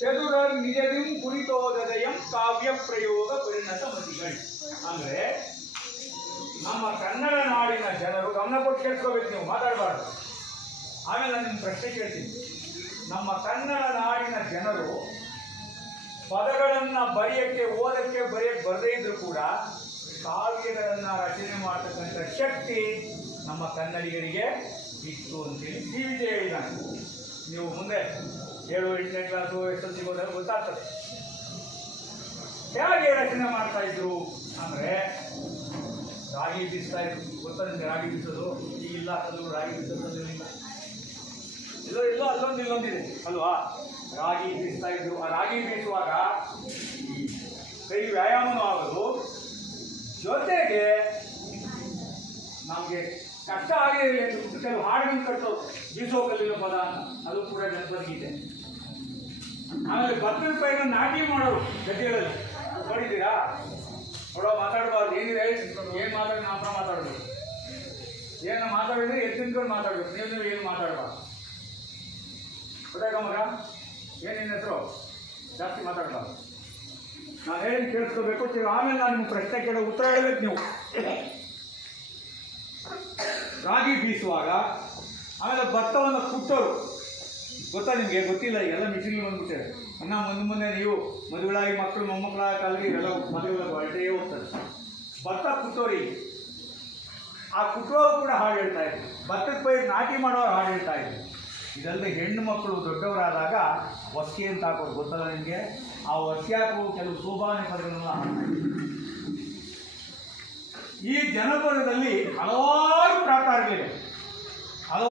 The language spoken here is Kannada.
ಚದುರರ್ ನಿಜದಿಂ ಕುರಿತೋದಯಂ ಕಾವ್ಯ ಪ್ರಯೋಗ ಪರಿಣತ ಮತಿಗಳು. ಅಂದ್ರೆ ನಮ್ಮ ಕನ್ನಡ ನಾಡಿನ ಜನರು ಗಮನ ಕೊಟ್ಟು ಕೇಳ್ಕೋಬೇಕು, ನೀವು ಮಾತಾಡಬಾರ್ದು. ಆಮೇಲೆ ನಾನು ನಿಮ್ಗೆ ಪ್ರಶ್ನೆ ಕೇಳ್ತೀನಿ. ನಮ್ಮ ಕನ್ನಡ ನಾಡಿನ ಜನರು ಪದಗಳನ್ನು ಬರೆಯಕ್ಕೆ ಓದಕ್ಕೆ ಬರದೇ ಇದ್ರು ಕೂಡ ಕಾವ್ಯಗಳನ್ನು ರಚನೆ ಮಾಡತಕ್ಕಂಥ ಶಕ್ತಿ ನಮ್ಮ ಕನ್ನಡಿಗರಿಗೆ ಇತ್ತು ಅಂತೇಳಿ ಡಿ ವಿಜಯ ಹೇಳಿದ್ದಾನೆ. ನೀವು ಮುಂದೆ 7, 8ನೇ ಕ್ಲಾಸು SSLC ಹೋದಾಗ ಗೊತ್ತಾಗ್ತದೆ ಹೇಗೆ ರಚನೆ ಮಾಡ್ತಾ ಇದ್ರು. ಅಂದರೆ ರಾಗಿ ಬೀಸ್ತಾ ಇದ್ರು. ಗೊತ್ತಾ ನಿಮಗೆ ರಾಗಿ ಬೀಸೋದು? ಈಗಿಲ್ಲ, ಅದು ರಾಗಿ ಬೀಸೋದು ಇಲ್ಲ, ಎಲ್ಲೋ ಇಲ್ಲೊಂದಿದೆ ಅಲ್ವಾ? ರಾಗಿ ಬೀಸ್ತಾ ಇದ್ರು. ಆ ರಾಗಿ ಬೀಸುವಾಗ ಕೈ ವ್ಯಾಯಾಮನೂ ಆಗೋದು, ಜೊತೆಗೆ ನಮಗೆ ಕಷ್ಟ ಆಗಿದೆ ಕೆಲವು ಹಾಡುಗಳನ್ನು ಕಟ್ಟೋದು. ಬೀಸೋ ಕಲ್ಲಿನ ಪದ ಅಂತ, ಅದು ಕೂಡ ಜನಪದ ಗೀತೆ. ಆಮೇಲೆ ಭತ್ತದ ಪೈನ ನಾಟಿ ಮಾಡೋರು ಗದ್ದೆಗಳಲ್ಲಿ ನೋಡಿದ್ದೀರಾ? ನೋಡೋ ಮಾತಾಡಬಾರ್ದು. ಏನಿದೆ ಏನು ಮಾತಾಡಿ ಮಾತ್ರ ಮಾತಾಡಬೇಕು. ಏನು ಮಾತಾಡಿದ್ರೆ ಎತ್ತಿನ್ಕೊಂಡು ಮಾತಾಡ್ಬೇಕು. ನೀವು ಏನು ಮಾತಾಡಬಾರ್ದು. ಗೊತ್ತಾಗ ಮಗ? ಏನೇನು ಹೆಸರು ಜಾಸ್ತಿ ಮಾತಾಡಬಾರ್ದು. ನಾನು ಹೇಳಿ ಕೇಳಿಸ್ಕೋಬೇಕು. ಆಮೇಲೆ ನಾನು ನಿಮ್ಗೆ ಪ್ರಶ್ನೆ ಕೇಳೋ ಉತ್ತರ ಹೇಳಬೇಕು ನೀವು. ರಾಗಿ ಬೀಸುವಾಗ ಆಮೇಲೆ ಭತ್ತವನ್ನು ಕುಟ್ಟೋರು. ಗೊತ್ತಾ ನಿಮಗೆ? ಗೊತ್ತಿಲ್ಲ, ಎಲ್ಲ ಮಿಷಿನ್ಗೆ ಬಂದ್ಬಿಟ್ಟೆ. ಮುಂದೆ ನೀವು ಮದುವೆಗಳಾಗಿ ಮಕ್ಕಳು ಮೊಮ್ಮಕ್ಕಳಾಗ ಕಾಲಕ್ಕೆ ಇವೆಲ್ಲ ಮದುವೆಗಳು ಹೊರಟೇ ಹೋಗ್ತದೆ. ಭತ್ತ ಕುಟ್ಟೋರಿ, ಆ ಕುಟ್ಟೋರು ಕೂಡ ಹಾಡು ಹೇಳ್ತಾ ಇದ್ರು. ಭತ್ತದ ಪೈರು ನಾಟಿ ಮಾಡೋರು ಹಾಡು ಹೇಳ್ತಾ ಇದ್ರು. ಇದಲ್ಲದೆ ಹೆಣ್ಣು ಮಕ್ಕಳು ದೊಡ್ಡವರಾದಾಗ ಒಸ್ಕೆ ಅಂತ ಹಾಕೋರು. ಗೊತ್ತಲ್ಲ ನಿಮಗೆ? ಆ ಒಸ್ಕೆ ಹಾಕುವ ಕೆಲವು ಸೋಬಾನೆ ಪದಗಳನ್ನ ಈ ಜನಪದದಲ್ಲಿ ಹಲವಾರು ಪ್ರಕಾರಗಳಿವೆ.